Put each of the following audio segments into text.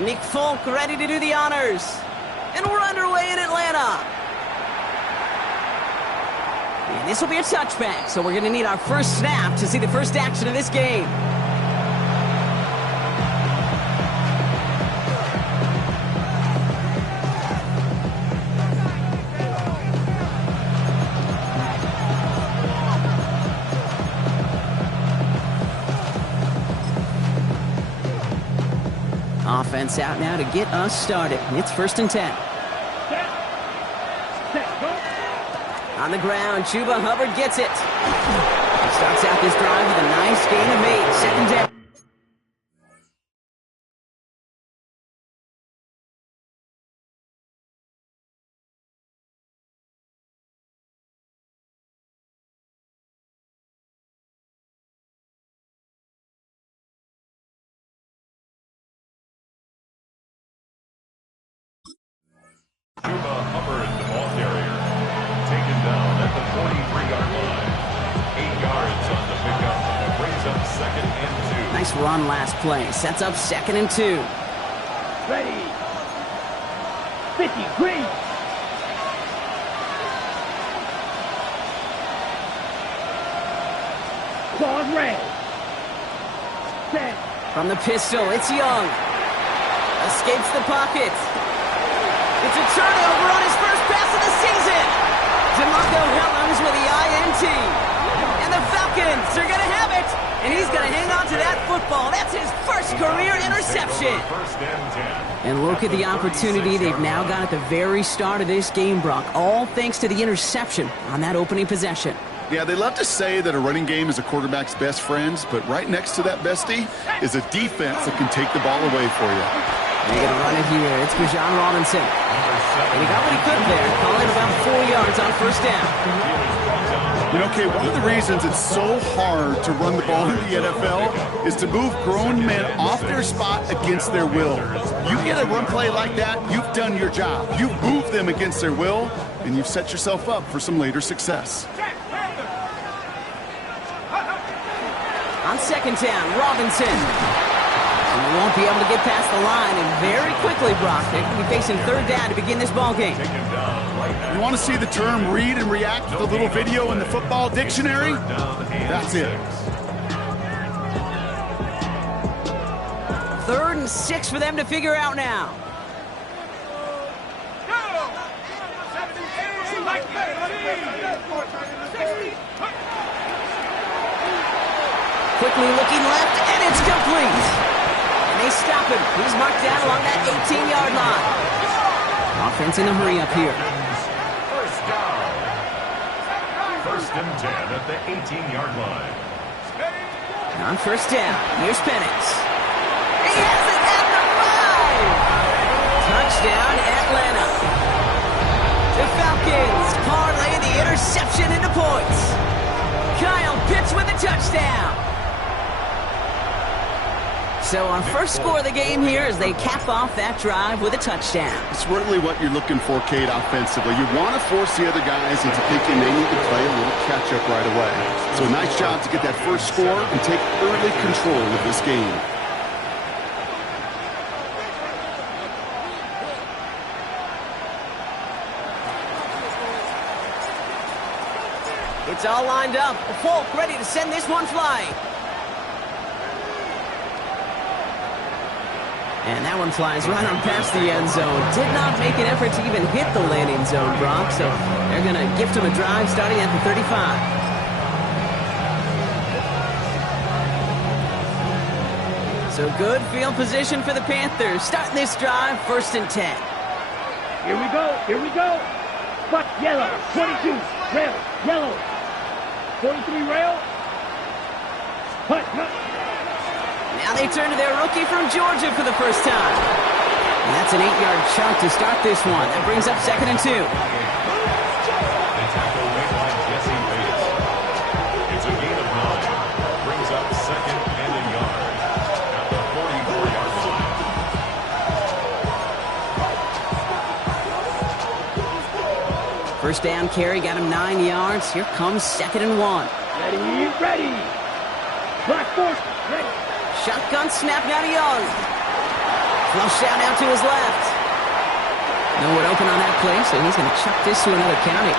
Nick Folk ready to do the honors. And we're underway in Atlanta. And this will be a touchback, so we're going to need our first snap to see the first action of this game. Offense out now to get us started. It's 1st and 10. On the ground, Chuba Hubbard gets it. He starts out this drive with a nice gain of 8. 2nd down. Chuba Hubbard, the ball carrier, taken down at the 43-yard line. 8 yards on the pickup. It brings up 2nd and 2. Nice run last play. Sets up 2nd and 2. Ready. 50, green. Claws red. Set. From the pistol, it's Young. Escapes the pocket. It's a turnover on his first pass of the season. DeMarco Hellams with the INT. And the Falcons are going to have it. And he's going to hang on to that football. That's his first career interception. And look at the opportunity they've now got at the very start of this game, Brock. All thanks to the interception on that opening possession. Yeah, they love to say that a running game is a quarterback's best friends, but right next to that bestie is a defense that can take the ball away for you. They're going to run it here. It's Bijan Robinson. And he got what he could there, calling about 4 yards on 1st down. You know, Kay, one of the reasons it's so hard to run the ball in the NFL is to move grown men off their spot against their will. You get a run play like that, you've done your job. You've moved them against their will, and you've set yourself up for some later success. On 2nd down, Robinson. And they won't be able to get past the line, and very quickly, Brock, they're going to be facing 3rd down to begin this ball game. You want to see the term read and react with a little video in the football dictionary? That's it. 3rd and 6 for them to figure out now. Quickly looking left, and it's complete. And they stop him. He's marked down along that 18-yard line. Offense in a hurry up here. 1st down. 1st and 10 at the 18-yard line. On 1st down, here's Penix. He has it at the 5. Touchdown, Atlanta. The Falcons parlay the interception into points. Kyle Pitts with a touchdown. So our first score of the game here as they cap off that drive with a touchdown. It's really what you're looking for, Kate, offensively. You want to force the other guys into thinking they need to play a little catch-up right away. So a nice job to get that first score and take early control of this game. It's all lined up. Folk ready to send this one flying. And that one flies right on past the end zone. Did not make an effort to even hit the landing zone, Brock. So they're going to gift him a drive starting at the 35. So good field position for the Panthers. Starting this drive, 1st and 10. Here we go. Here we go. Buck yellow. 22. Rail. Yellow. 43 rail. Hut, hut. Now they turn to their rookie from Georgia for the first time. And that's an 8-yard chunk to start this one. That brings up 2nd and 2. The tackle made by Jesse Bates. It's a gain of 9. Brings up 2nd and a yard at the 44-yard line. First down carry got him 9 yards. Here comes 2nd and 1. Ready, ready. Black force, ready. Shotgun snap now to Young. Flush out now to his left. No one open on that play, so he's going to chuck this to another county.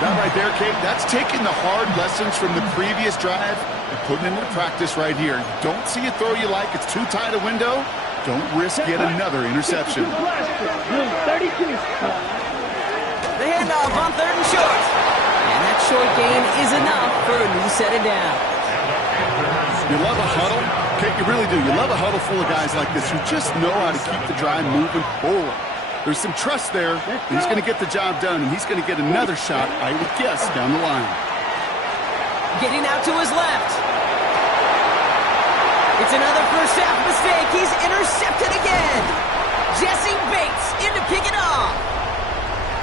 That right there, Kate, that's taking the hard lessons from the previous drive and putting it into practice right here. You don't see a throw you like, it's too tight a window. Don't risk yet another interception. Number 32. The handoff on 3rd and short. And that short gain is enough for a new set it down. You love a huddle? Kate, you really do. You love a huddle full of guys like this who just know how to keep the drive moving forward. There's some trust there. He's going to get the job done, and he's going to get another shot, I would guess, down the line. Getting out to his left. It's another first half mistake. He's intercepted again. Jesse Bates in to pick it off.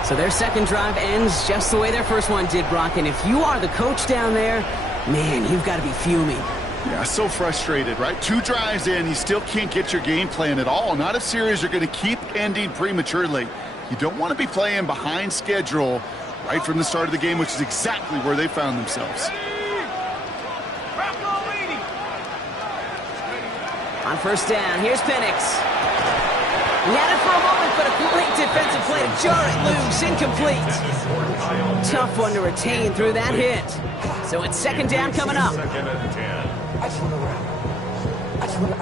So their second drive ends just the way their first one did, Brock. And if you are the coach down there, man, you've got to be fuming. Yeah, so frustrated, right? 2 drives in, you still can't get your game plan at all. Not if series are going to keep ending prematurely. You don't want to be playing behind schedule right from the start of the game, which is exactly where they found themselves. On first down, here's Penix. He had it for a moment, but a great defensive play to jar it loose, incomplete. Tough one to retain through that hit. So it's second down coming up. Second and 10. I just want to rap. I just want to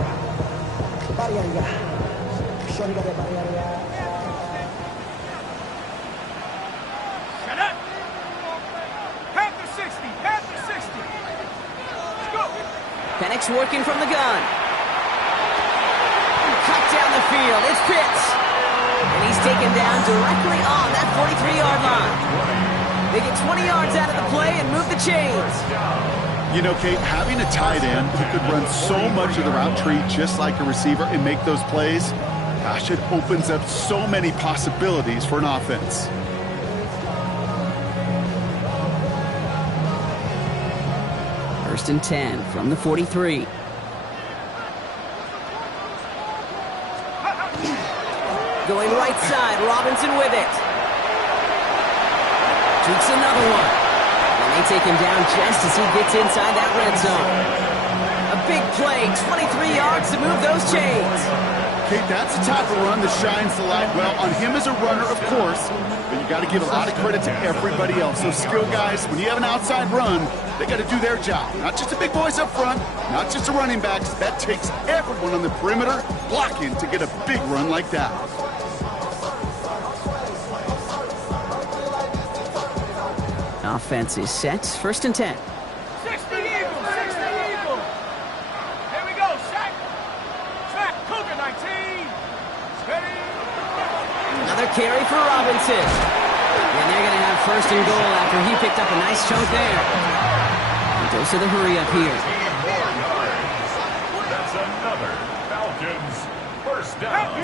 rap. Body out of ya. Shorty got that body out of ya. Shut up. Panther 60. Panther 60. Let's go. Penix working from the gun. Cut down the field. It's Pitts. And he's taken down directly on that 43-yard line. They get 20 yards out of the play and move the chains. You know, Kate, having a tight end who could run so much of the route tree just like a receiver and make those plays, gosh, it opens up so many possibilities for an offense. First and 10 from the 43. Going right side, Robinson with it. Tweaks another one. And they take him down just as he gets inside that red zone. A big play, 23 yards to move those chains. Kate, that's the type of run that shines the light well on him as a runner, of course, but you got to give a lot of credit to everybody else. Those skill guys, when you have an outside run, they got to do their job. Not just the big boys up front, not just the running backs. That takes everyone on the perimeter blocking to get a big run like that. Offense is set. First and 10. 60 Eagles. 60 Eagles. Here we go. Shaq. Shaq. Cougar 19. Steady. Another carry for Robinson. And they're going to have first and goal after he picked up a nice chunk there. He goes to the hurry up here. That's another Falcons first down.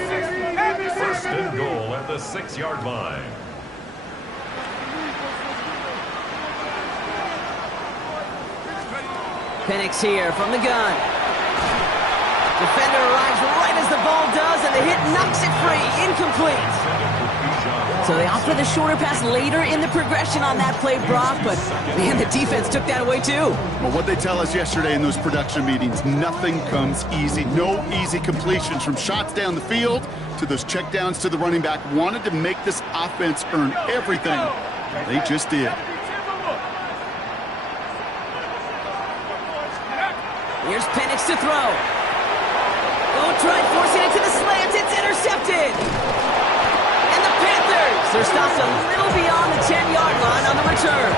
First and goal at the 6-yard line. Penix here from the gun. Defender arrives right as the ball does, and the hit knocks it free. Incomplete. So they opt for the shorter pass later in the progression on that play, Brock, but, man, the defense took that away, too. Well, what they tell us yesterday in those production meetings, nothing comes easy. No easy completions from shots down the field to those checkdowns to the running back. Wanted to make this offense earn everything. They just did. Here's Penix to throw. Oh, tried forcing it to the slant. It's intercepted. And the Panthers are stopped a little beyond the 10-yard line on the return.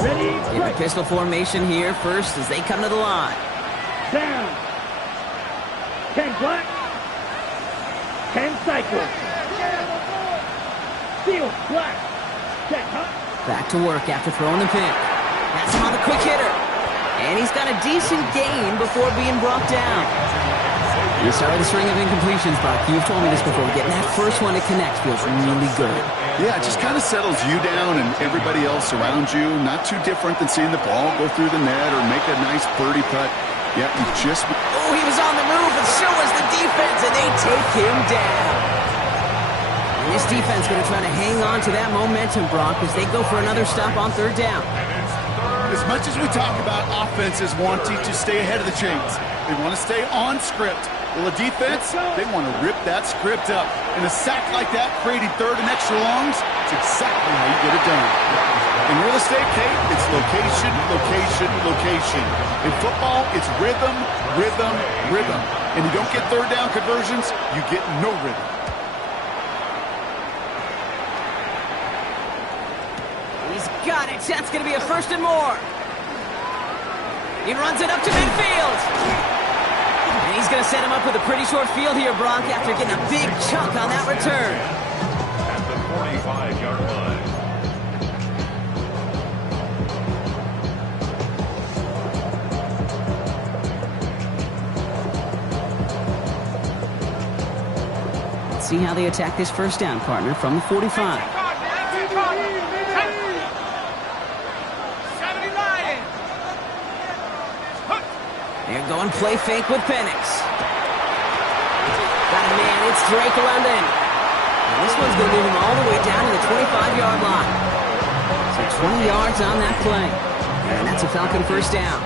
Ready. In the pistol formation here first as they come to the line. Down. 10 black. 10 cycle. Steel, black. Check, huh? Back to work after throwing the pick. That's him on the quick hitter. And he's got a decent gain before being brought down. You started a string of incompletions, Brock. You've told me this before. Getting that first one to connect feels really good. Yeah, it just kind of settles you down and everybody else around you. Not too different than seeing the ball go through the net or make a nice birdie putt. Yeah, Oh, he was on the move, but so was the defense, and they take him down. And this defense going to try to hang on to that momentum, Brock, as they go for another stop on third down. As much as we talk about offenses wanting to stay ahead of the chains, they want to stay on script. Well, a defense, they want to rip that script up. And a sack like that, creating third and extra longs, it's exactly how you get it done. In real estate, Kate, it's location, location, location. In football, it's rhythm, rhythm, rhythm. And you don't get third down conversions, you get no rhythm. He's got it. That's going to be a first and more. He runs it up to midfield. And he's going to set him up with a pretty short field here, Brock, after getting a big chunk on that return. At the 45-yard line. Let's see how they attack this first down, partner, from the 45. They're going play fake with Penix. Got a man, it's Drake London. And this one's going to move him all the way down to the 25-yard line. So 20 yards on that play. And that's a Falcon first down.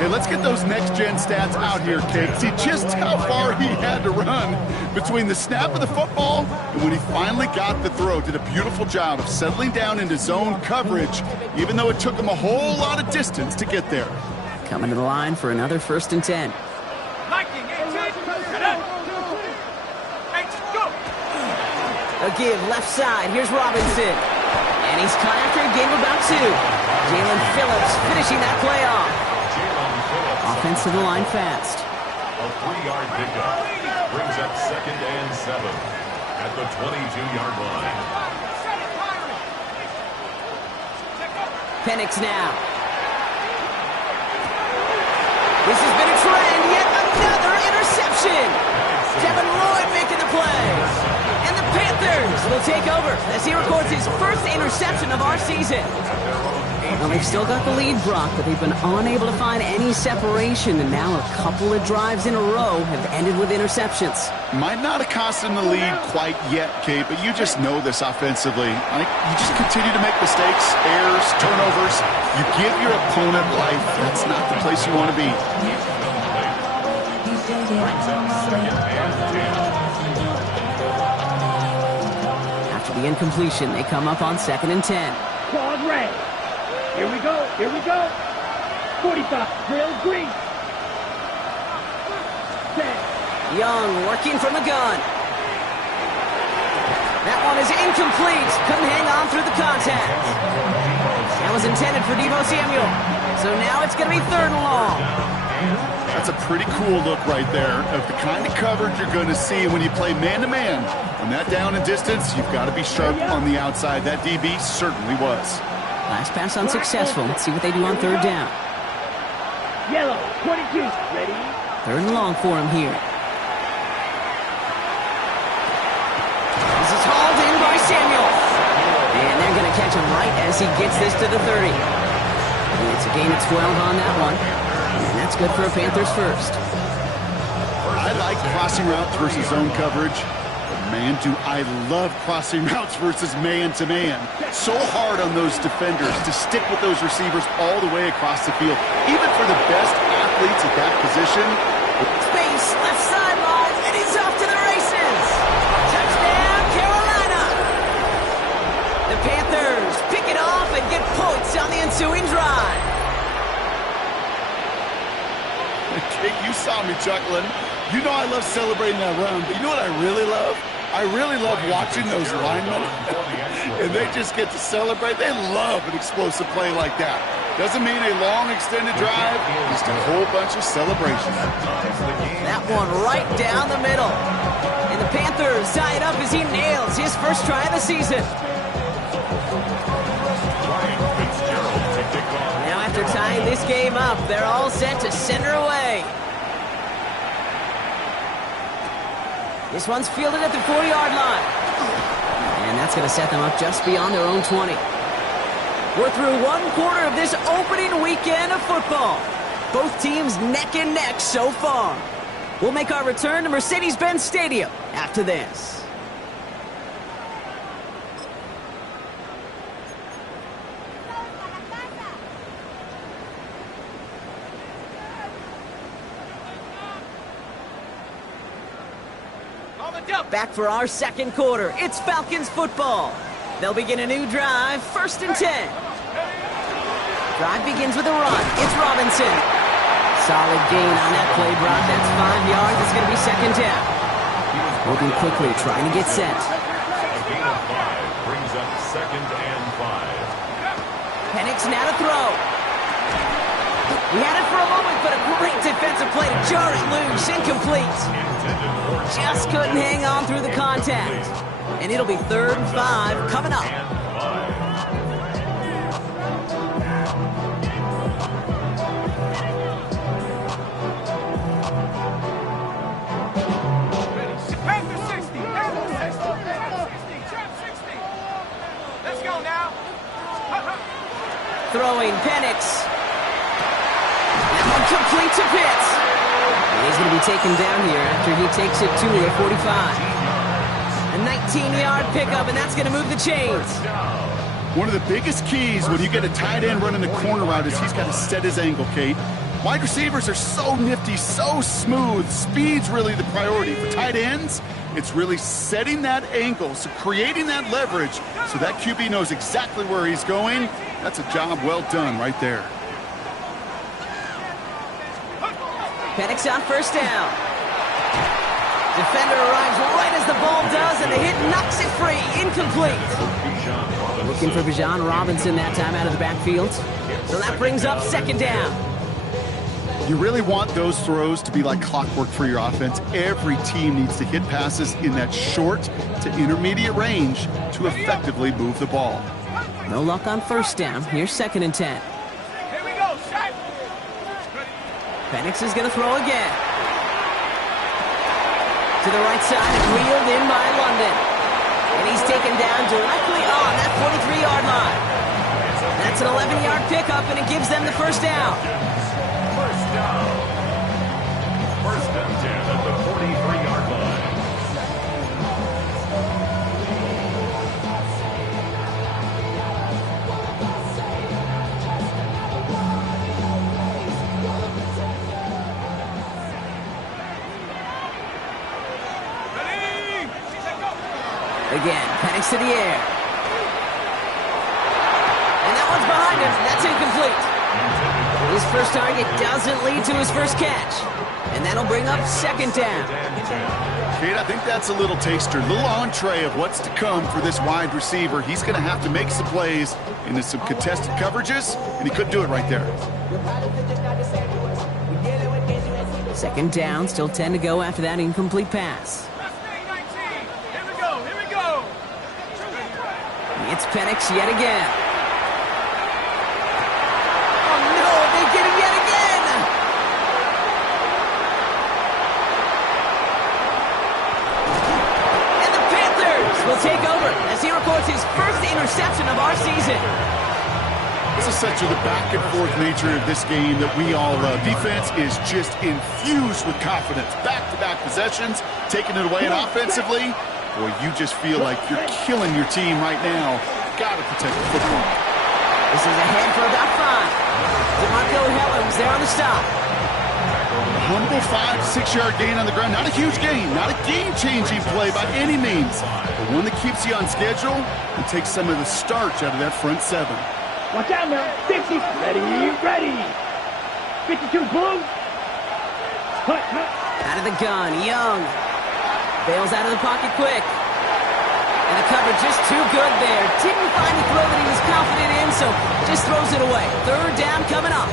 Hey, let's get those next-gen stats out here, Kate. See just how far he had to run between the snap of the football and when he finally got the throw. Did a beautiful job of settling down into zone coverage, even though it took him a whole lot of distance to get there. Coming to the line for another 1st and 10. A give left side. Here's Robinson. And he's caught after a gain of about 2. Jalen Phillips finishing that play off. Offense to the line fast. A 3-yard pickup brings up 2nd and 7 at the 22-yard line. Penix now. This has been a trend. Yet another interception. Devin Lloyd making the play. And the Panthers will take over as he records his first interception of our season. Well, they've still got the lead, Brock, but they've been unable to find any separation, and now a couple of drives in a row have ended with interceptions. Might not have cost them the lead quite yet, Kate, but you just know this offensively. You just continue to make mistakes, errors, turnovers. You give your opponent life. That's not the place you want to be. Brings up 2nd and 10. After the incompletion, they come up on 2nd and 10. Claude Ray. Here we go. Here we go. 45. Drill green. Young working from the gun. That one is incomplete. Couldn't hang on through the contact. That was intended for Deebo Samuel. So now it's going to be 3rd and long. That's a pretty cool look right there of the kind of coverage you're going to see when you play man-to-man. On that down and distance, you've got to be sharp on the outside. That DB certainly was. Last pass unsuccessful. Let's see what they do on 3rd down. Yellow, 22. Ready? 3rd and long for him here. This is hauled in by Samuel. And they're going to catch him right as he gets this to the 30. And it's a gain of 12 on that one. And that's good for a Panthers first. I like crossing routes versus zone coverage. Man, do I love crossing routes versus man-to-man. So hard on those defenders to stick with those receivers all the way across the field. Even for the best athletes at that position. Space, left sideline, and he's off to the races. Touchdown, Carolina. The Panthers pick it off and get points on the ensuing drive. Kate, you saw me chuckling. You know I love celebrating that run, but you know what I really love? I really love watching those linemen, and they just get to celebrate. They love an explosive play like that. Doesn't mean a long extended drive, just a whole bunch of celebrations. That one right down the middle. And the Panthers tie it up as he nails his first try of the season. Now after tying this game up, they're all set to send her away. This one's fielded at the 40-yard line. And that's going to set them up just beyond their own 20. We're through 1/4 of this opening weekend of football. Both teams neck and neck so far. We'll make our return to Mercedes-Benz Stadium after this. Back for our second quarter. It's Falcons football. They'll begin a new drive, 1st and 10. Drive begins with a run. It's Robinson. Solid gain on that play, Brock. That's 5 yards. It's going to be 2nd down. Moving quickly, trying to get set. A gain of 5 brings up 2nd and 5. Penix now to throw. He had it for a moment, but a great defensive play to jar it loose. Incomplete. Just couldn't hang on through the contact. And it'll be 3rd and 5 coming up. Let's go now. Throwing Penix. That one complete to Pitts. And he's going to be taken down here after he takes it to the 45. A 19-yard pickup, and that's going to move the chains. One of the biggest keys when you get a tight end running the corner route is he's got to set his angle, Kate. Wide receivers are so nifty, so smooth. Speed's really the priority. For tight ends, it's really setting that angle, so creating that leverage so that QB knows exactly where he's going. That's a job well done right there. Penix on 1st down. Defender arrives right as the ball does, and the hit knocks it free. Incomplete. Looking for Bijan Robinson that time out of the backfield. So that brings up 2nd down. You really want those throws to be like clockwork for your offense. Every team needs to hit passes in that short to intermediate range to effectively move the ball. No luck on 1st down. Here's 2nd and 10. Here we go, shot. Penix is going to throw again. To the right side and reeled in by London. And he's taken down directly on that 43-yard line. That's an 11-yard pickup, and it gives them the 1st down. 1st down. 1st and 10 at the 43-yard line. Again, Penix to the air. And that one's behind him. That's incomplete. His first target doesn't lead to his first catch. And that'll bring up 2nd down. Kate, I think that's a little taster, a little entree of what's to come for this wide receiver. He's going to have to make some plays into some contested coverages, and he couldn't do it right there. 2nd down, still 10 to go after that incomplete pass. It's Penix yet again. Oh no, they get him yet again! And the Panthers will take over as he records his first interception of our season. This is such a back and forth nature of this game that we all love. Defense is just infused with confidence. Back-to-back possessions, taking it away, and offensively, boy, you just feel like you're killing your team right now. Got to protect the football. This is ahead for about 5. DeMarco Hellams there on the stop. A humble 5-6-yard gain on the ground. Not a huge gain, not a game-changing play by any means, but one that keeps you on schedule and takes some of the starch out of that front 7. Watch out now. 50. Ready. 52, boom. Hut. Out of the gun, Young. Bails out of the pocket quick. And the cover just too good there. Didn't find the throw that he was confident in, so just throws it away. 3rd down coming up.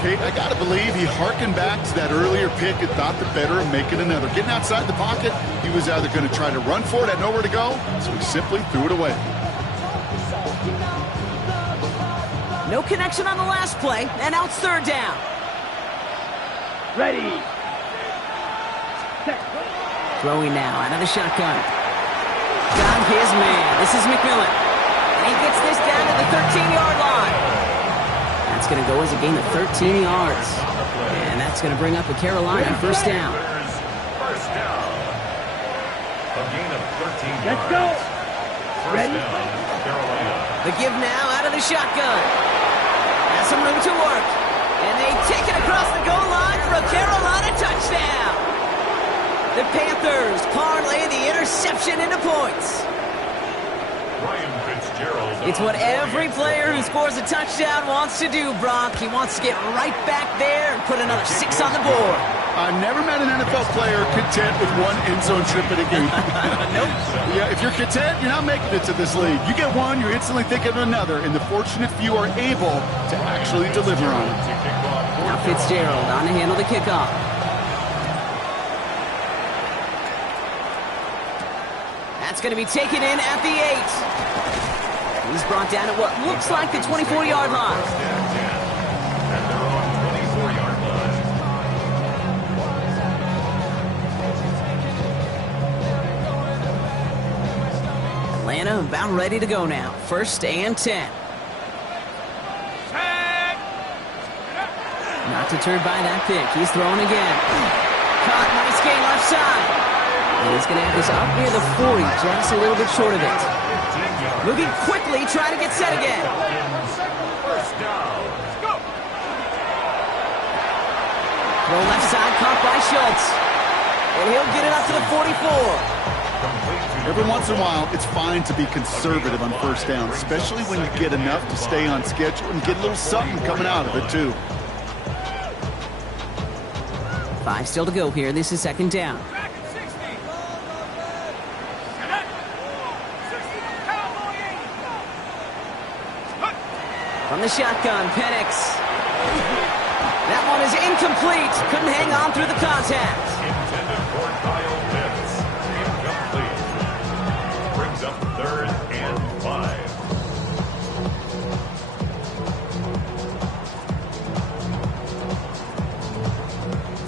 Kate, I got to believe he hearkened back to that earlier pick and thought the better of making another. Getting outside the pocket, he was either going to try to run for it, had nowhere to go, so he simply threw it away. No connection on the last play, and now it's 3rd down. Ready. Throwing now out of the shotgun. Got his man. This is McMillan. And he gets this down to the 13-yard line. That's That's going to go as a gain of 13 yards. And that's going to bring up a Carolina first down. First down. A gain of 13 yards. Let's go. First Ready? down, Carolina. The give now out of the shotgun. Has some room to work. And they take it across the goal line for a Carolina touchdown. The Panthers parlay the interception into points. Ryan Fitzgerald. It's what every player who scores a touchdown wants to do, Brock. He wants to get right back there and put another 6 on the board. I've never met an NFL player content with one end zone trip in a game. Nope. Yeah, if you're content, you're not making it to this league. You get one, you're instantly thinking of another, and the fortunate few are able to actually deliver on it. Now Fitzgerald on to handle the kickoff. That's going to be taken in at the 8. He's brought down at what looks like the 24-yard line. And they're on 24-yard line. Atlanta about ready to go now. First and 10. Not deterred by that pick. He's throwing again. Caught. Nice gain left side. And he's going to have this up near the 40, just a little bit short of it. Moving quickly, trying to get set again. First down. Throw left side, caught by Schultz. And he'll get it up to the 44. Every once in a while, it's fine to be conservative on first down, especially when you get enough to stay on schedule and get a little something coming out of it, too. 5 still to go here. This is second down. From the shotgun, Penix. That one is incomplete. Couldn't hang on through the contact. Intended for Kyle Pitts. Incomplete. Brings up third and 5.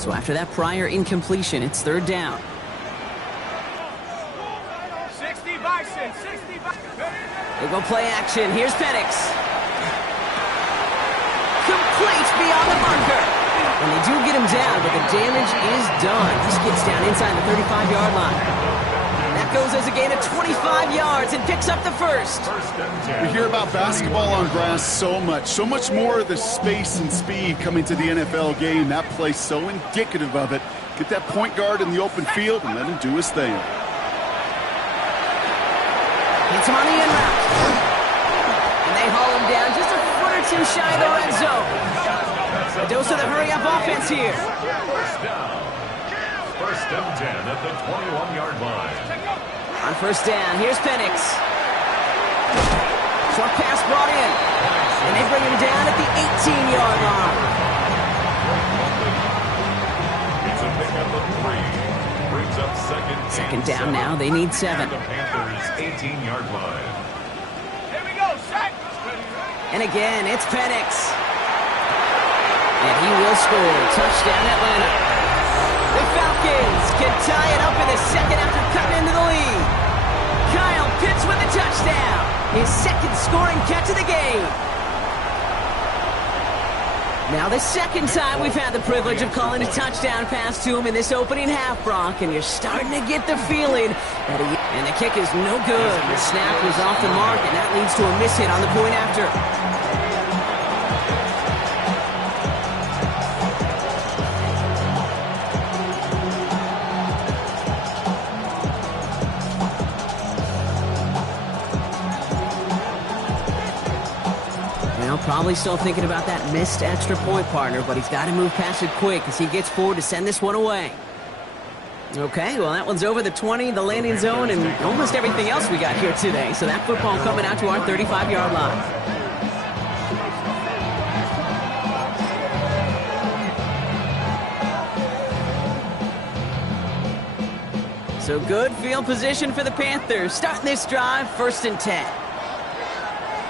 So after that prior incompletion, it's third down. 60 Bison, 60 Bison. They go play action. Here's Penix. Complete beyond the marker. And they do get him down, but the damage is done. This gets down inside the 35-yard line. That goes as a gain of 25 yards and picks up the first. We hear about basketball on grass so much more of the space and speed coming to the NFL game. That play's so indicative of it. Get that point guard in the open field and let him do his thing. Hits him on the in route. And they haul him down just a foot or two shy of the red zone. A dose of the hurry-up offense here. First down. First and 10 at the 21-yard line. On first down, here's Penix. Short pass brought in. And they bring him down at the 18-yard line. It's a pickup of 3. Brings up second Down now, they need 7. The Panthers' 18-yard line. Here we go, set. And again, it's Penix. And he will score. Touchdown, Atlanta. The Falcons can tie it up in the second after cutting into the lead. Kyle Pitts with a touchdown. His second scoring catch of the game. Now the second time we've had the privilege of calling a touchdown pass to him in this opening half, Brock, and you're starting to get the feeling that and the kick is no good. The snap was off the mark, and that leads to a miss hit on the point after. Probably still thinking about that missed extra point, partner, but he's got to move past it quick as he gets forward to send this one away. Okay, well, that one's over the 20, the landing zone, and almost everything else we got here today. So that football coming out to our 35-yard line. So good field position for the Panthers. Starting this drive, first and 10.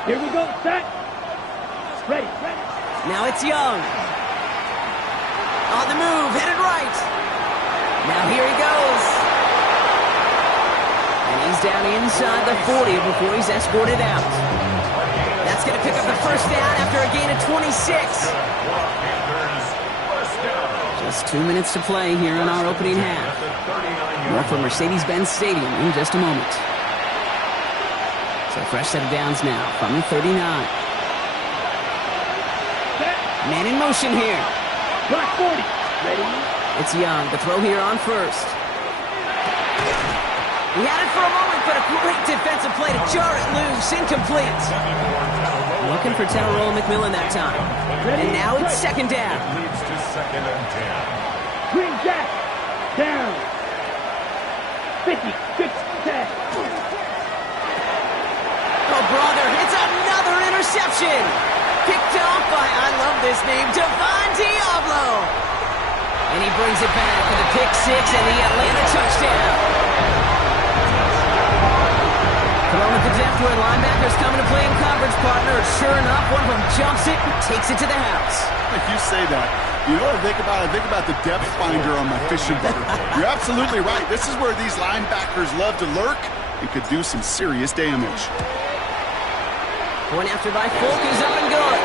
Here we go, set. Ready. Now it's Young. On the move, headed right. Now here he goes. And he's down inside the 40 before he's escorted out. That's going to pick up the first down after a gain of 26. Just 2 minutes to play here in our opening half. More from Mercedes-Benz Stadium in just a moment. So a fresh set of downs now from the 39. Man in motion here. Block 40. Ready? It's Young. The throw here on first. He had it for a moment, but a great defensive play to jar it loose. Incomplete. Looking for Teneroa McMillan that time. And now it's second down. Leads to second and 10. Green Jack. Down. 50. 10. Oh, brother, it's another interception. Picked off by, I love this name, Devon Diablo. And he brings it back for the pick six and the Atlanta touchdown. Along with the depth where linebackers coming to play in coverage, partner. Sure enough, one of them jumps it and takes it to the house. If you say that, you know what I think about? I think about the depth finder on my fishing butter. You're absolutely right. This is where these linebackers love to lurk and could do some serious damage. Point after by Folk is up and good.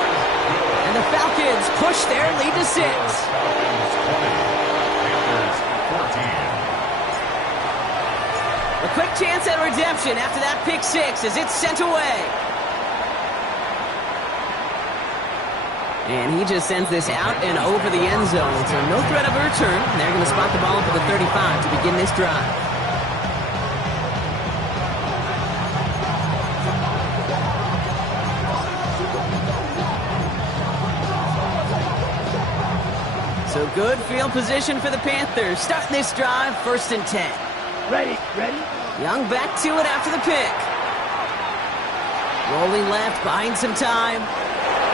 And the Falcons push their lead to 6. A quick chance at redemption after that pick six as it's sent away. And he just sends this out and over the end zone. So no threat of a return. They're going to spot the ball up at the 35 to begin this drive. So good field position for the Panthers. Starting this drive, 1st and 10. Ready? Young back to it after the pick. Rolling left, buying some time.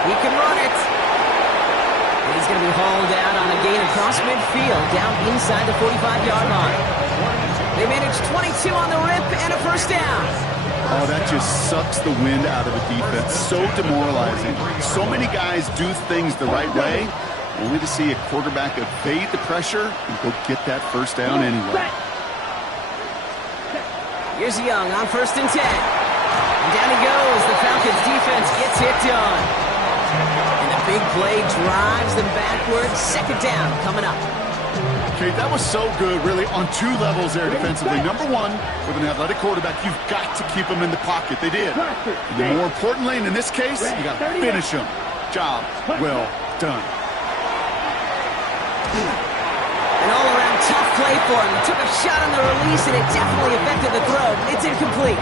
He can run it. And he's going to be hauled out on a gain across midfield, down inside the 45-yard line. They managed 22 on the rip and a first down. Oh, that just sucks the wind out of the defense. So demoralizing. So many guys do things the right way, only to see a quarterback evade the pressure and go get that first down anyway. Here's Young on 1st and 10. And down he goes. The Falcons defense gets it done. And the big play drives them backwards. Second down coming up. Okay, that was so good, really, on 2 levels there defensively. Number one, with an athletic quarterback, you've got to keep him in the pocket. They did. And more importantly, and in this case, you got to finish him. Job well done. An all-around tough play for him. He took a shot on the release, and it definitely affected the throw. It's incomplete.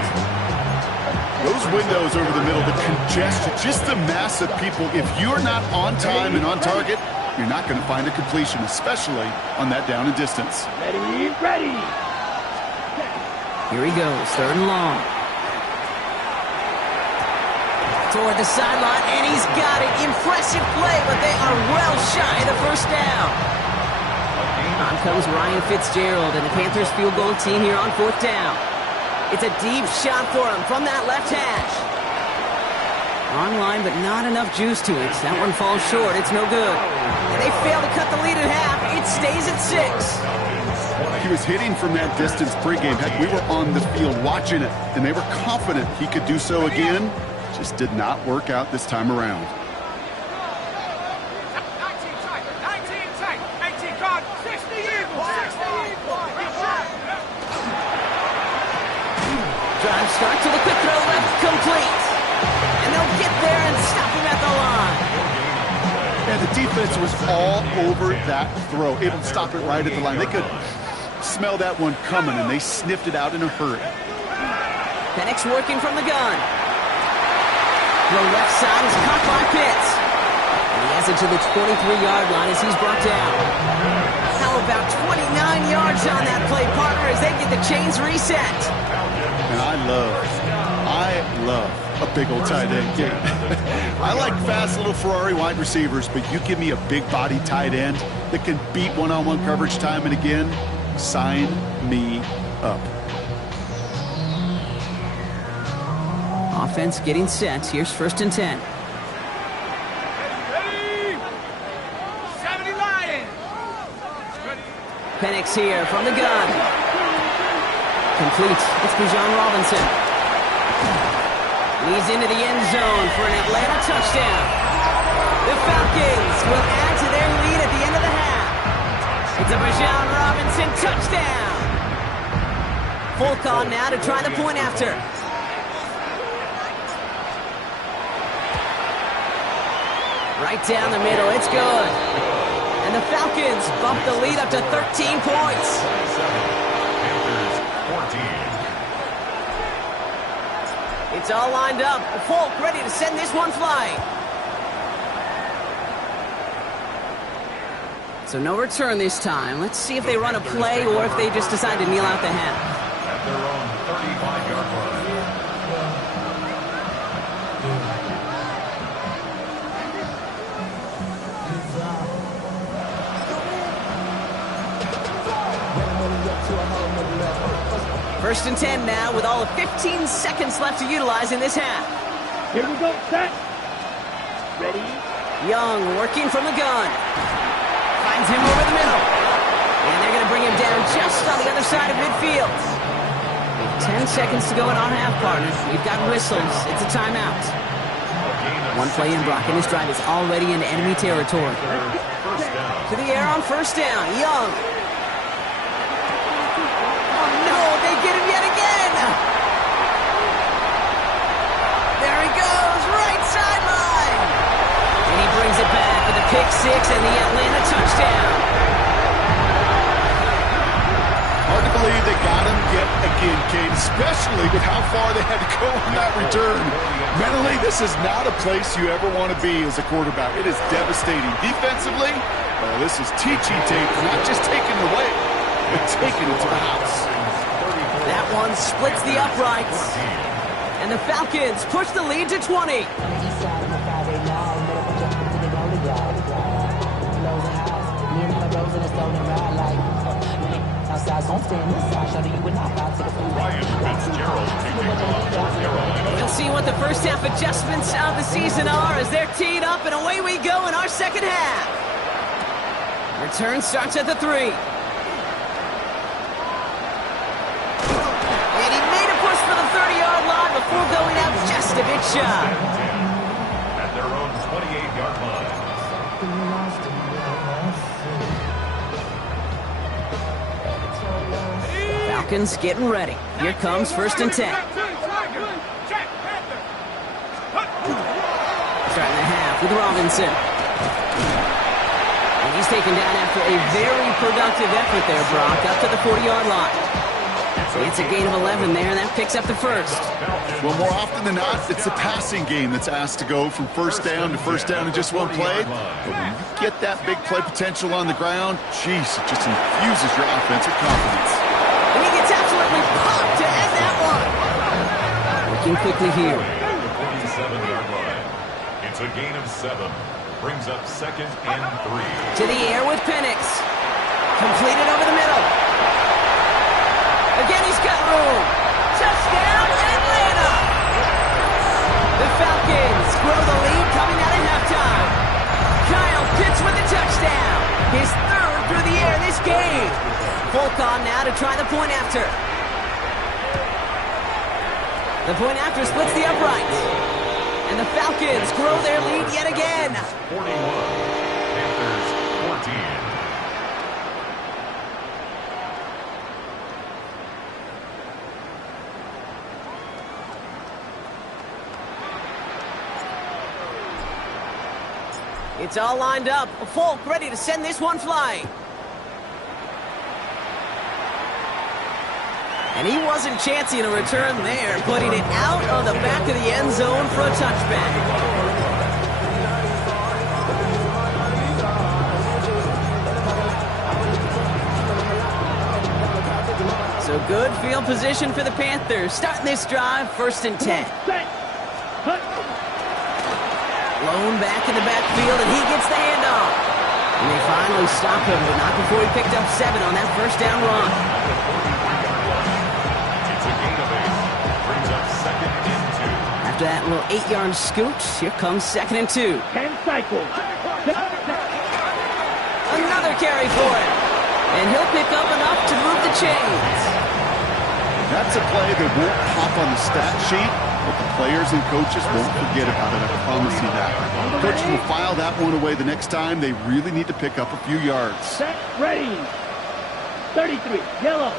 Those windows over the middle, the congestion, just the mass of people. If you're not on time and on target, you're not going to find a completion, especially on that down and distance. Ready. Here he goes, 3rd and long. Toward the sideline, and he's got it. Impressive play, but they are well shy of the first down. On comes Ryan Fitzgerald and the Panthers field goal team here on 4th down. It's a deep shot for him from that left hash. On line, but not enough juice to it. That one falls short. It's no good. And they fail to cut the lead at half. It stays at 6. He was hitting from that distance pregame. Heck, we were on the field watching it, and they were confident he could do so again. Just did not work out this time around. 19 tight, 18 guard, 60 equal, 60 equal. Drive start to the quick throw left, complete. And they'll get there and stop him at the line. And the defense was all over that throw, able to stop it right at the line. They could smell that one coming, and they sniffed it out in a hurry. Penix working from the gun. The left side is caught by Pitts. And he has it to the 23-yard line as he's brought down. How about 29 yards on that play, partner, as they get the chains reset. And I love a big old tight end game. I like fast little Ferrari wide receivers, but you give me a big body tight end that can beat one-on-one coverage time and again, sign me up. Offense getting set. Here's 1st and 10. Ready? 70 Lions. Penix here from the gun. Complete. It's Bijan Robinson. He's into the end zone for an Atlanta touchdown. The Falcons will add to their lead at the end of the half. It's a Bijan Robinson touchdown. Folk on now to try the point after. Right down the middle, it's good. And the Falcons bump the lead up to 13 points. Panthers 14. It's all lined up. Folk ready to send this one flying. So no return this time. Let's see if they run a play or if they just decide to kneel out the half. At their own 35-yard line. First and 10 now with all of 15 seconds left to utilize in this half. Here we go, set. Ready? Young working from the gun. Finds him over the middle. And they're going to bring him down just on the other side of midfield. We have 10 seconds to go in our half, partners. We've got whistles. It's a timeout. One play in, Brock, and this drive is already in enemy territory. To the air on first down. Young. Oh, no, they get him yet again. There he goes, right sideline. And he brings it back with a pick six and the Atlanta touchdown. Hard to believe they got him yet again, Kate, especially with how far they had to go on that return. Mentally, this is not a place you ever want to be as a quarterback. It is devastating. Defensively, this is teaching tape, not just taking it away, but taking it to the house. That one splits the uprights. And the Falcons push the lead to 20. Ryan Fitzgerald taking off North Carolina. We'll see what the first half adjustments of the season are as they're teed up, and away we go in our second half. Return starts at the 3. And he made a push for the 30-yard line before going out just a bit shy. At their own 28-yard line. Falcons getting ready. Here comes first and 10. Starting the half with Robinson. And he's taken down after a very productive effort there, Brock, up to the 40-yard line. It's a gain of 11 there, and that picks up the first. Well, more often than not, it's the passing game that's asked to go from first down in just one play. But when you get that big play potential on the ground, geez, it just infuses your offense with confidence. And he gets absolutely popped to end that one. Working quickly here. 47-yard line. It's a gain of 7. Brings up second and 3. To the air with Penix. Completed over the middle. Again, he's got room. Touchdown, Atlanta! The Falcons grow the lead coming out of halftime. Kyle Pitts with a touchdown. His third through the air this game. Folk on now to try the point after. The point after splits the uprights. And the Falcons grow their lead yet again. 41. Panthers 14. It's all lined up. Folk ready to send this one flying. And he wasn't chancing a return there, putting it out of the back of the end zone for a touchback. So good field position for the Panthers. Starting this drive, first and 10. Blown back in the backfield, and he gets the handoff. And they finally stop him, but not before he picked up 7 on that first down run. It's a gain of 8. Brings up second and 2. After that little 8-yard scooch, here comes second and 2. 10 cycles. Another carry for him. And he'll pick up enough to move the chains. That's a play that won't pop on the stat sheet, but the players and coaches won't forget about it, I promise you that. Coaches will file that one away the next time. They really need to pick up a few yards. Set, ready. 33, yellow.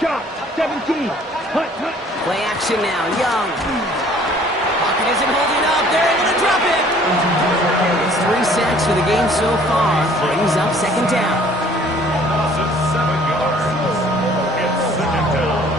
Chop, 17. Hut. Play action now, Young. Pocket isn't holding up. They're able to drop it. It's 3 sacks for the game so far. Brings up second down. Loss of 7 yards. It's second down.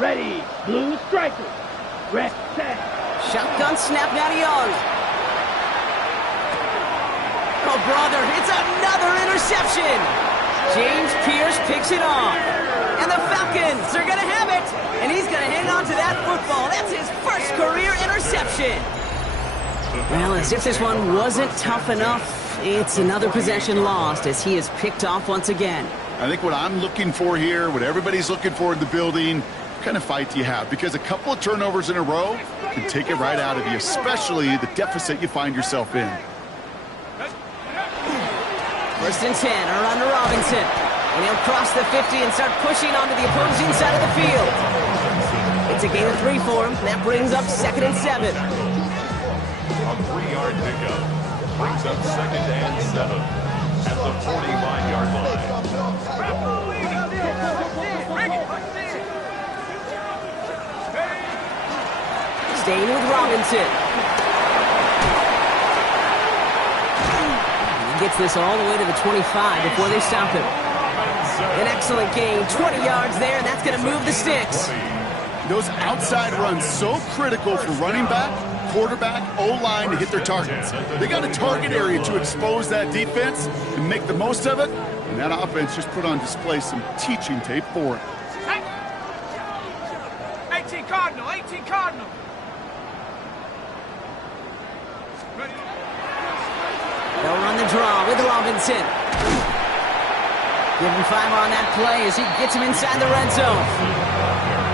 Ready, blue striker. Red, set. Shotgun snap now to Young. Oh, brother, it's another interception. James Pierce picks it off. And the Falcons are going to have it. And he's going to hang on to that football. That's his first career interception. Well, as if this one wasn't tough enough, it's another possession lost as he is picked off once again. I think what I'm looking for here, what everybody's looking for in the building, what kind of fight do you have? Because a couple of turnovers in a row can take it right out of you, especially the deficit you find yourself in. First and 10, around to Robinson. And he'll cross the 50 and start pushing onto the opposing side of the field. It's a gain of 3 for him. That brings up second and 7. A 3-yard pickup brings up second and 7 at the 45-yard line. Staying with Robinson. He gets this all the way to the 25 before they stop him. An excellent gain, 20 yards there, and that's going to move the sticks. Those outside runs so critical for running back, quarterback, O-line to hit their targets. They got a target area to expose that defense and make the most of it, and that offense just put on display some teaching tape for it. 18 Cardinal, 18 Cardinal. They'll run the draw with Robinson. Give him 5 on that play as he gets him inside the red zone.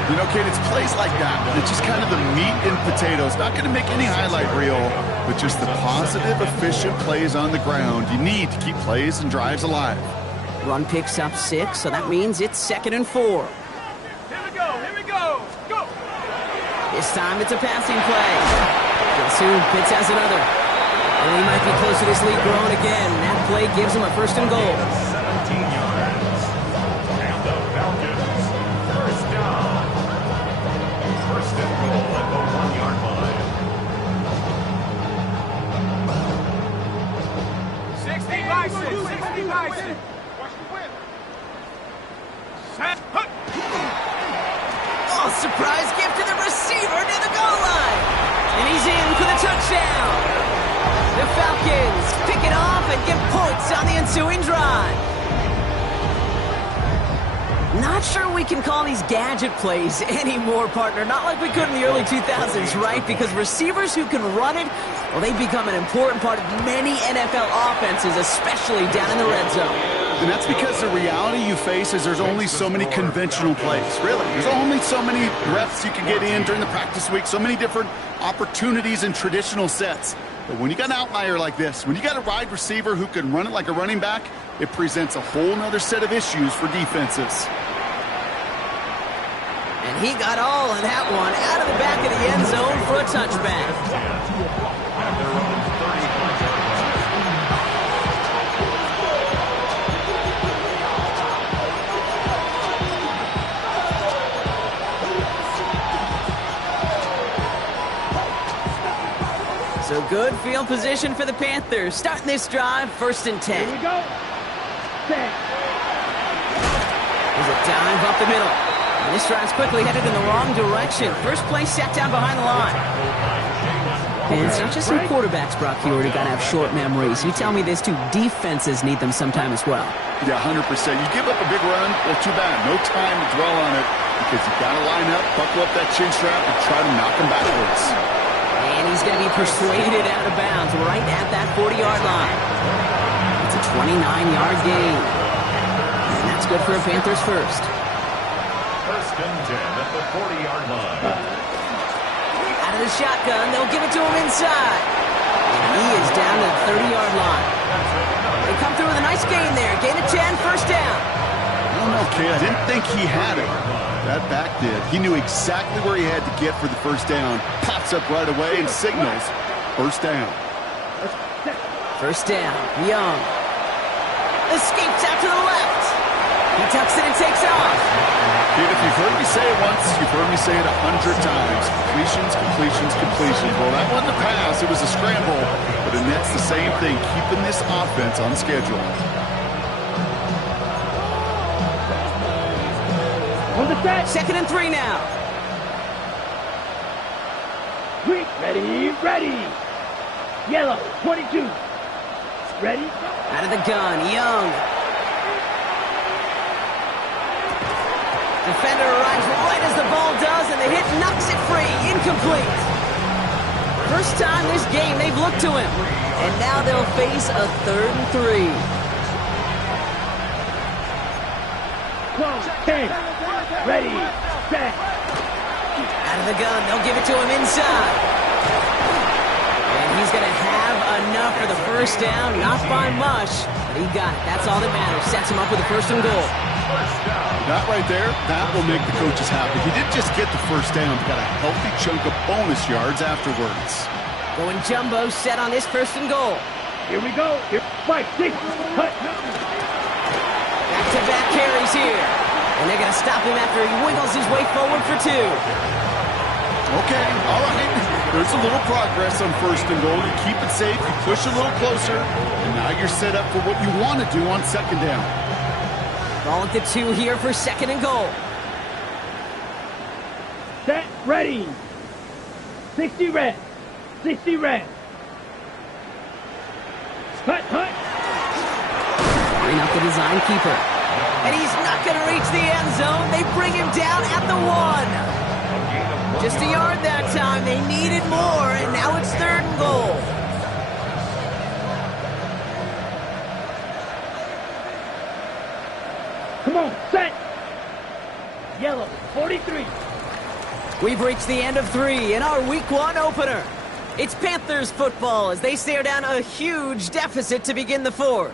You know, Kate, it's plays like that. It's just kind of the meat and potatoes. Not going to make any highlight reel, but just the positive, efficient plays on the ground. You need to keep plays and drives alive. Run picks up 6, so that means it's second and 4. Here we go, go! This time it's a passing play. Guess who? Pitts has another. And he might be close to this lead growing again. That play gives him a first and goal. 17 yards. And the Falcons, first down. First and goal at the 1-yard line. 60 Bison. Set, hut. Oh, surprise gift to the receiver near the goal line. And he's in for the touchdown. The Falcons pick it off and get points on the ensuing drive. Not sure we can call these gadget plays anymore, partner. Not like we could in the early 2000s, right? Because receivers who can run it, well, they become an important part of many NFL offenses, especially down in the red zone. And that's because the reality you face is there's only so many conventional plays. Really, there's only so many reps you can get in during the practice week, so many different opportunities and traditional sets. But when you got an outlier like this, when you got a wide receiver who can run it like a running back, it presents a whole other set of issues for defenses. And he got all of that one out of the back of the end zone for a touchback. So good field position for the Panthers. Starting this drive, first and 10. Here we go. Set. There's a dive up the middle. And this drive's quickly headed in the wrong direction. First play set down behind the line. And it's not just some quarterbacks, Brock, you already got to have short memories. You tell me this too, defenses need them sometime as well. Yeah, 100%. You give up a big run, well, too bad. No time to dwell on it because you got to line up, buckle up that chin strap, and try to knock them backwards. And he's going to be persuaded out of bounds right at that 40-yard line. It's a 29-yard gain. And that's good for a Panthers first. First and 10 at the 40-yard line. Out of the shotgun, they'll give it to him inside. He is down to the 30-yard line. They come through with a nice gain there. Gain of 10, first down. I don't know, Kay. I didn't think he had it. That back did. He knew exactly where he had to get for the first down. Pops up right away and signals first down. First down, Young. Escapes out to the left. He tucks it and takes off. Kid, if you've heard me say it once, you've heard me say it 100 times. Completions, completions, completions. Well, that wasn't a pass. It was a scramble. But that's the same thing, keeping this offense on schedule. On the set. Second and 3 now. Quick, ready, ready. Yellow, 22. Ready? Out of the gun, Young. Defender arrives right as the ball does, and the hit knocks it free. Incomplete. First time this game they've looked to him. And now they'll face a 3rd and 3. 12, 10. Ready, set. Out of the gun, they'll give it to him inside. And he's going to have enough for the first down. Not by much, but he got it. That's all that matters. Sets him up with a 1st and goal. That right there, that will make the coaches happy. He didn't just get the first down, he got a healthy chunk of bonus yards afterwards. Going jumbo set on this 1st and goal. Here we go. Here, 5, 6, cut. Back-to-back carries here. And they're going to stop him after he wiggles his way forward for 2. Okay, all right. There's a little progress on 1st and goal. You keep it safe, you push a little closer, and now you're set up for what you want to do on 2nd down. Ball at the 2 here for 2nd and goal. Set, ready. 60 red. 60 red. Cut, cut. Bring up the design keeper. And he's not going to reach the end zone. They bring him down at the 1. Just a yard that time. They needed more, and now it's 3rd and goal. Come on, set. Yellow, 43. We've reached the end of 3 in our Week 1 opener. It's Panthers football as they stare down a huge deficit to begin the 4th.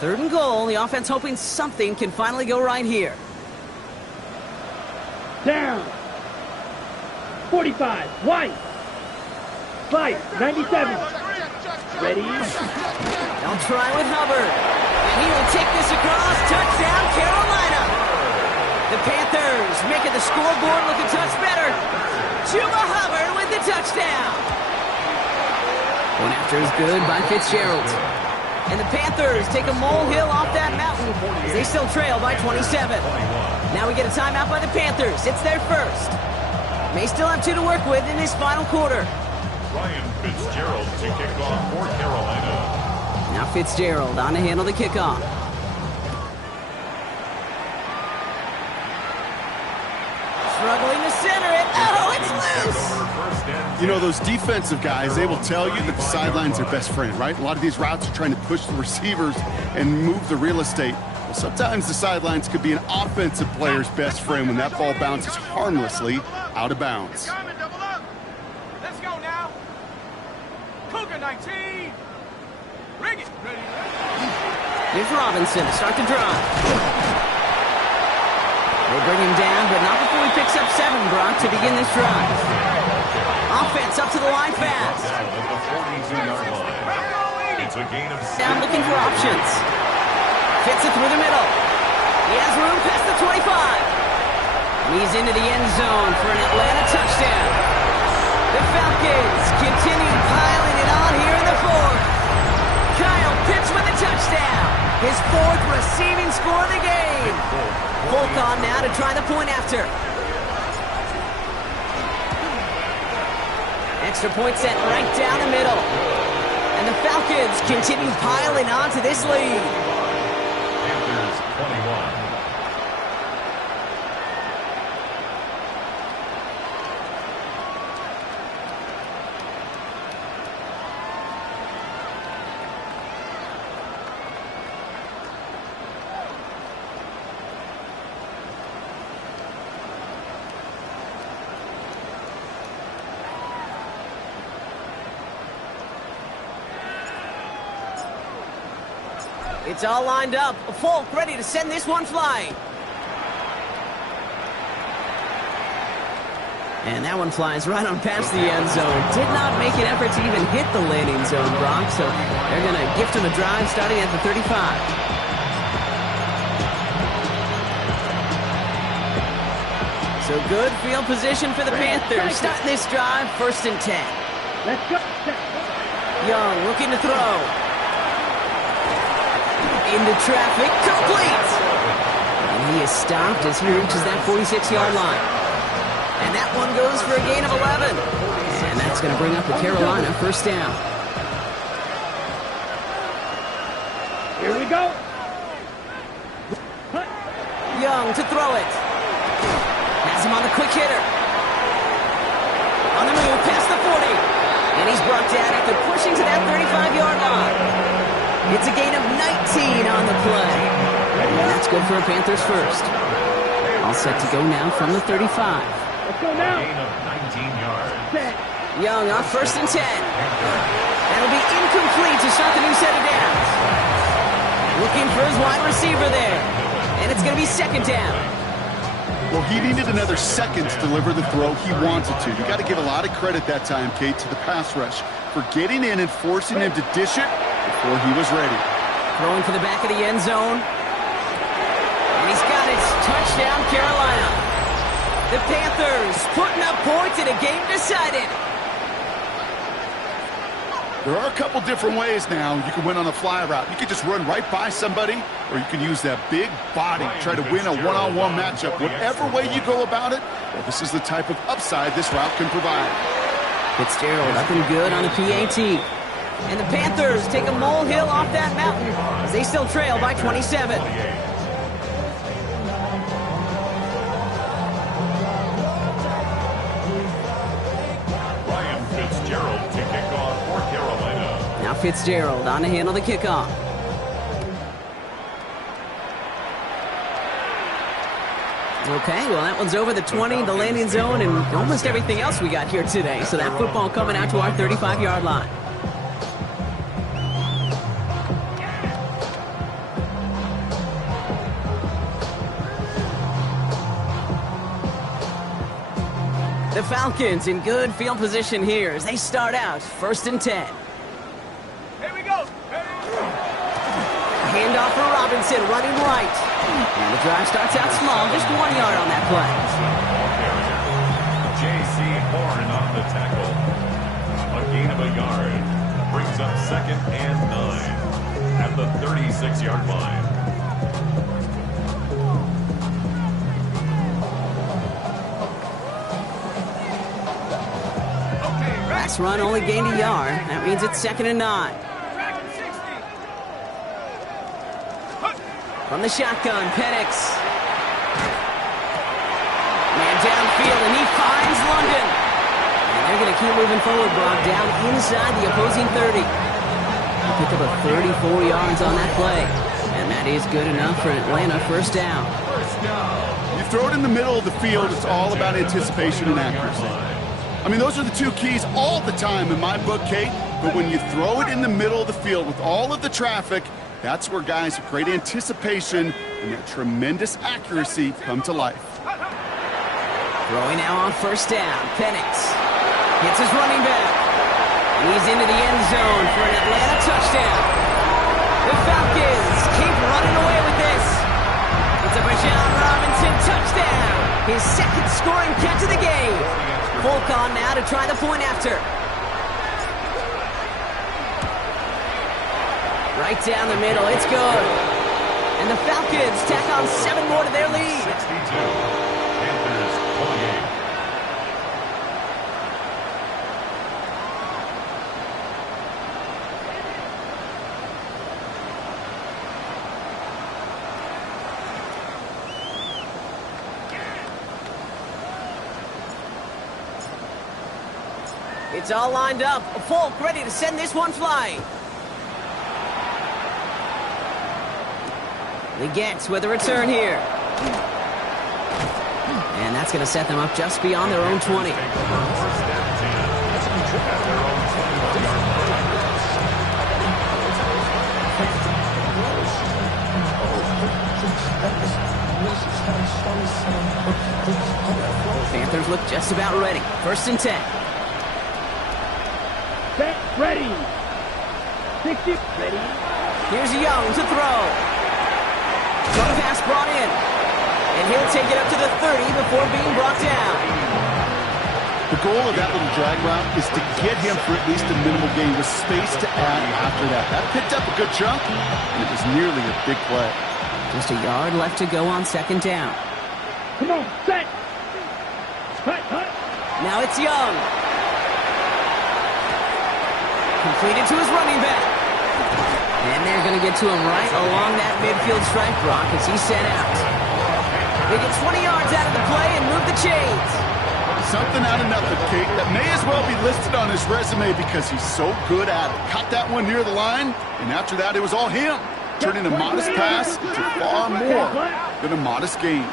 Third and goal. The offense hoping something can finally go right here. Down. 45. White. Fight. 97. Ready. They'll try with Hubbard. And he will take this across. Touchdown, Carolina. The Panthers making the scoreboard look a touch better. Chuba Hubbard with the touchdown. One after is good by Fitzgerald. And the Panthers take a molehill off that mountain as they still trail by 27. Now we get a timeout by the Panthers. It's their first. May still have 2 to work with in this final quarter. Ryan Fitzgerald to kick off for Carolina. Now Fitzgerald on to handle the kickoff. Struggling to center it. Oh, it's loose. You know, those defensive guys, they will tell you that the sideline's their best friend, right? A lot of these routes are trying to push the receivers and move the real estate. Well, sometimes the sidelines could be an offensive player's best friend when that ball bounces harmlessly out of bounds. Let's go now. Cougar 19. Ring it. Ready. Here's Robinson to start the drive. They bring him down, but not before he picks up 7, Brock, to begin this drive. Offense up to the line fast. Down at the 42-yard line. It's a gain of 6. Down looking for options. Fits it through the middle. He has room past the 25. And he's into the end zone for an Atlanta touchdown. The Falcons continue piling it on here in the 4th. Kyle Pitts with a touchdown. His 4th receiving score of the game. Volk on now to try the point after. extra point set right down the middle. And the Falcons continue piling on to this lead. Panthers 21. It's all lined up. Folk ready to send this one flying. And that one flies right on past the end zone. Did not make an effort to even hit the landing zone, Brock. So they're going to gift him a drive starting at the 35. So good field position for the Panthers. Starting this drive, 1st and 10. Let's go. Young looking to throw. Into traffic, complete! And he is stopped as he reaches that 46-yard line. And that one goes for a gain of 11. And that's going to bring up the Carolina 1st down. Here we go. Young to throw it. Has him on the quick hitter. On the move, past the 40. And he's brought down after pushing to that 35-yard line. It's a gain of 19 on the play. And that's good for a Panthers 1st. All set to go now from the 35. Let's go now. Gain of 19 yards. Set. Young on 1st and 10. That'll be incomplete to start the new set of downs. Looking for his wide receiver there. And it's going to be 2nd down. Well, he needed another second to deliver the throw he wanted to. You got to give a lot of credit that time, Kate, to the pass rush for getting in and forcing him to dish it before he was ready. Throwing for the back of the end zone. And he's got it. Touchdown, Carolina. The Panthers putting up points in a game decided. There are a couple different ways now. You can win on a fly route. You can just run right by somebody, or you can use that big body, try to win a one-on-one matchup. Whatever way you go about it, well, this is the type of upside this route can provide. Fitzgerald up and good on the PAT. And the Panthers take a molehill off that mountain as they still trail by 27. Ryan Fitzgerald to kick off for Carolina. Now Fitzgerald on to handle the kickoff. Okay, well, that one's over the 20, the landing zone, and almost everything else we got here today. So that football coming out to our 35-yard line. The Falcons in good field position here as they start out 1st and 10. Here we go. Handoff for Robinson, running right. And the drive starts out small, just 1 yard on that play. J.C. Horn on the tackle. A gain of a yard. Brings up 2nd and 9 at the 36-yard line. Last run only gained a yard. That means it's 2nd and 9. From the shotgun, Penix. Man downfield, and he finds London. And they're going to keep moving forward, Brock, down inside the opposing 30. He picked up a 34 yards on that play. And that is good enough for Atlanta 1st down. You throw it in the middle of the field, it's all about anticipation and accuracy. I mean, those are the two keys all the time in my book, Kate. But when you throw it in the middle of the field with all of the traffic, that's where guys with great anticipation and that tremendous accuracy come to life. Throwing now on 1st down. Penix hits his running back. And he's into the end zone for an Atlanta touchdown. The Falcons keep running away with this. It's a Bijan Robinson touchdown. His 2nd scoring catch of the game. Folk on now to try the point after. Right down the middle, it's good. And the Falcons tack on 7 more to their lead. 62. Panthers 28. It's all lined up. Folk ready to send this one flying. The Gets with a return here. And that's going to set them up just beyond their own 20. Panthers look just about ready. 1st and 10. Set, ready. 60, ready. Here's Young to throw. Throw pass brought in. And he'll take it up to the 30 before being brought down. The goal of that little drag route is to get him for at least a minimal gain with space to add after that. That picked up a good chunk, and it was nearly a big play. Just a yard left to go on 2nd down. Come on, set. Hut. Now it's Young. Completed to his running back. And they're going to get to him right along that midfield stripe, Brock, as he's sent out. They get 20 yards out of the play and move the chains. Something out of nothing, Kate, that may as well be listed on his resume because he's so good at it. Caught that one near the line, and after that, it was all him. Turning a modest pass to far more than a modest gain.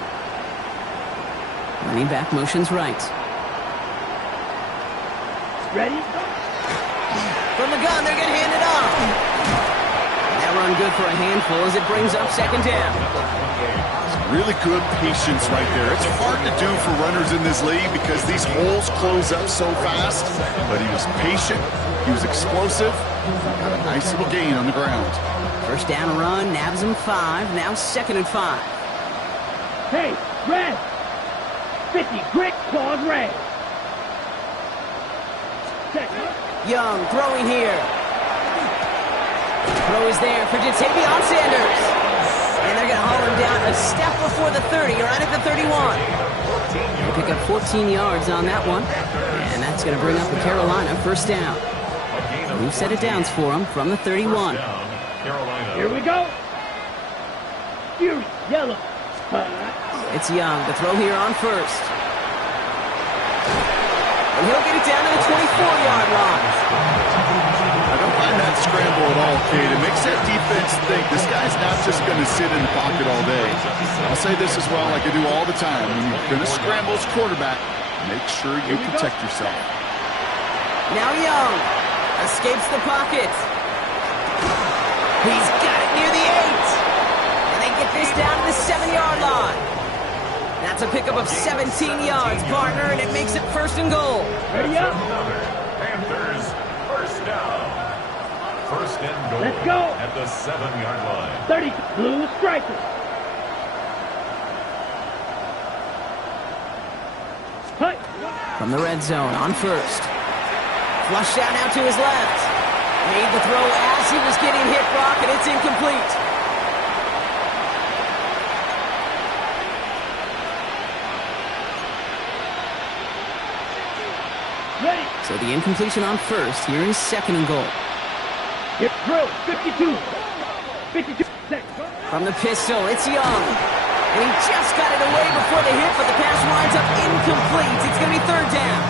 Running back motions right. Ready? From the gun, they're going to hand it off. That run good for a handful as it brings up 2nd down. Really good patience right there. It's hard to do for runners in this league because these holes close up so fast. But he was patient. He was explosive. Got a nice little gain on the ground. 1st down run, nabs him 5. Now 2nd and 5. Hey, red. 50, grit, claws, red. Check. Young throwing here. Throw is there for Jatavion Sanders. And they're going to haul him down a step before the 30, right at the 31. They pick up 14 yards on that one. And that's going to bring up the Carolina 1st down. We've set it downs for him from the 31. Here we go. Fury, yellow. It's Young to throw here on 1st. And he'll get it down to the 24-yard line. I don't find that scramble at all, Kate. It makes that defense think this guy's not just going to sit in the pocket all day. I'll say this as well, like I do all the time. When you're going to scramble as quarterback, make sure you protect yourself. Now Young escapes the pocket. He's got it near the 8. And they get this down to the 7-yard line. That's a pickup of 17 yards, partner, and it makes it 1st and goal. Ready up. Panthers, 1st down. 1st and goal. Let's go. At the 7-yard line. 30, blue striker. Hut. From the red zone on 1st. Flushed out now to his left. Made the throw as he was getting hit, Brock, and it's incomplete. Ready. So the incompletion on 1st. Here is 2nd and goal. Get through. 52. 52. Set. From the pistol, it's Young. And he just got it away before the hit, but the pass winds up incomplete. It's going to be 3rd down.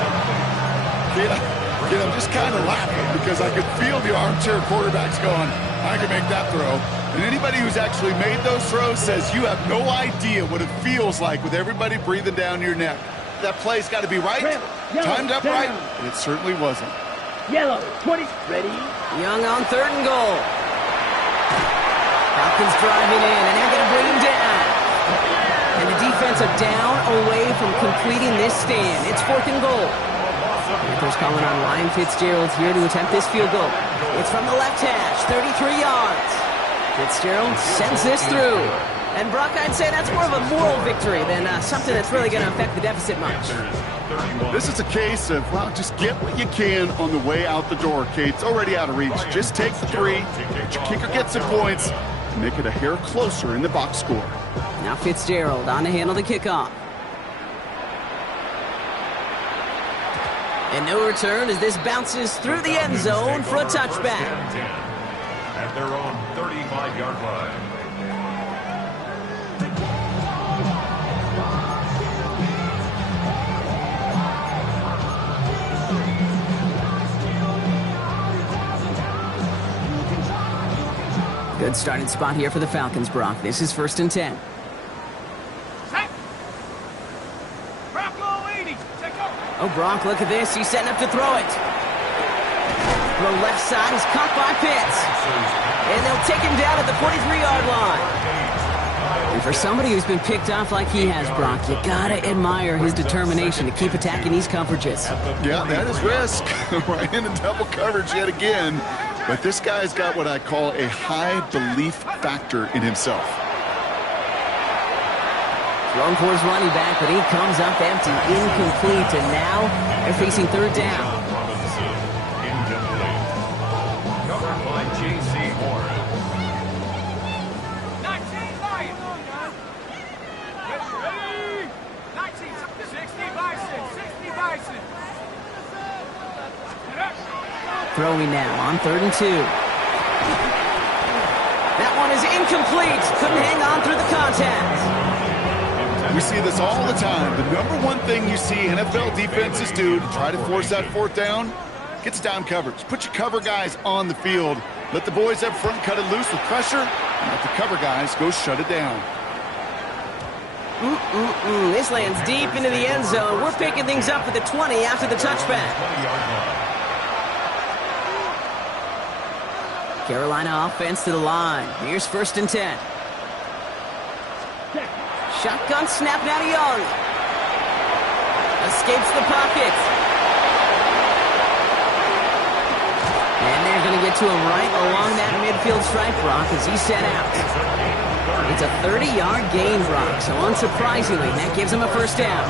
Kid, I'm just kind of laughing because I could feel the armchair quarterbacks going, I can make that throw. And anybody who's actually made those throws says you have no idea what it feels like with everybody breathing down your neck. That play's got to be right, timed up right, and it certainly wasn't. Yellow, 20, ready. Young on 3rd and goal. Falcons driving in, and they're going to bring him down. And the defense are down away from completing this stand. It's 4th and goal. Panthers calling on Ryan Fitzgerald here to attempt this field goal. It's from the left hash, 33 yards. Fitzgerald sends this through. And Brock, I'd say that's more of a moral victory than something that's really going to affect the deficit much. This is a case of, well, just get what you can on the way out the door, Kate. It's already out of reach. Just take the 3, let your kicker get some points, and make it a hair closer in the box score. Now Fitzgerald on to handle the kickoff. And no return as this bounces through the end zone for a touchback. At their own 35-yard line. Good starting spot here for the Falcons, Brock. This is 1st and 10. Set. Bronco leading. Take over. Oh, Brock, look at this. He's setting up to throw it. Throw left side is caught by Pitts. And they'll take him down at the 43-yard line. And for somebody who's been picked off like he has, Brock, you gotta admire his determination to keep attacking these coverages. Yeah, that is risk. Right into double coverage yet again. But this guy's got what I call a high belief factor in himself. Thrown for his running back, but he comes up empty, incomplete, and now they're facing 3rd down. Robinson, incomplete. Covered by J.C. Horn. 19 Lions. Get ready. 19, 60 Bison. 60 Bison. Throwing now on 3rd and 2. That one is incomplete. Couldn't hang on through the contact. We see this all the time. The number one thing you see NFL defenses do to try to force that 4th down, gets down coverage. Put your cover guys on the field. Let the boys up front cut it loose with pressure, and let the cover guys go shut it down. This lands deep into the end zone. We're picking things up at the 20 after the touchback. 20-yard line. Carolina offense to the line. Here's 1st and 10. Shotgun snap now to Young. Escapes the pocket. And they're going to get to him right along that midfield stripe, Brock, as he set out. It's a 30-yard gain, Brock, so unsurprisingly, that gives him a 1st down.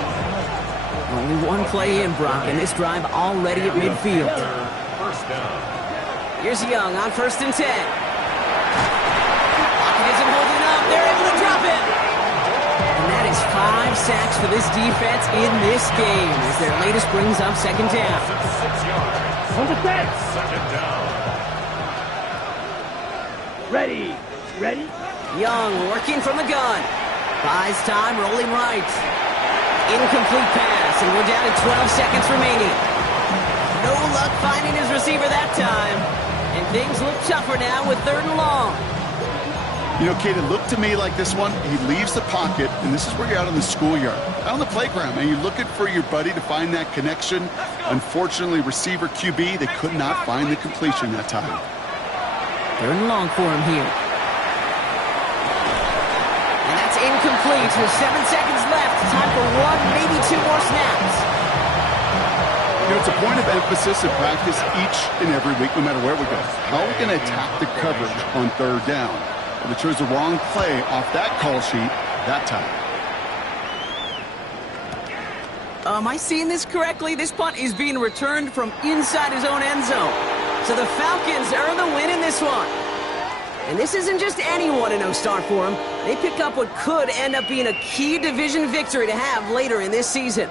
Only one play in, Brock, and this drive already at midfield. 1st down. Here's Young on 1st and 10. Pocket isn't holding up. They're able to drop it. And that is 5 sacks for this defense in this game as their latest brings up 2nd down. 6 yards. On the set. 2nd down. Ready. Ready. Young working from the gun. Buys time, rolling right. Incomplete pass, and we're down to 12 seconds remaining. No luck finding his receiver that time. And things look tougher now with 3rd and long. You know, Kate, it looked to me like this one, he leaves the pocket, and this is where you're out on the schoolyard, out on the playground, and you're looking for your buddy to find that connection. Unfortunately, receiver QB, they could not find the completion that time. 3rd and long for him here. And that's incomplete with 7 seconds left. Time for 1, maybe 2 more snaps. You know, it's a point of emphasis in practice each and every week, no matter where we go. How are we going to attack the coverage on 3rd down? Well, they chose the wrong play off that call sheet that time. Am I seeing this correctly? This punt is being returned from inside his own end zone. So the Falcons earn the win in this one. And this isn't just any 1-0 start for them. They pick up what could end up being a key division victory to have later in this season.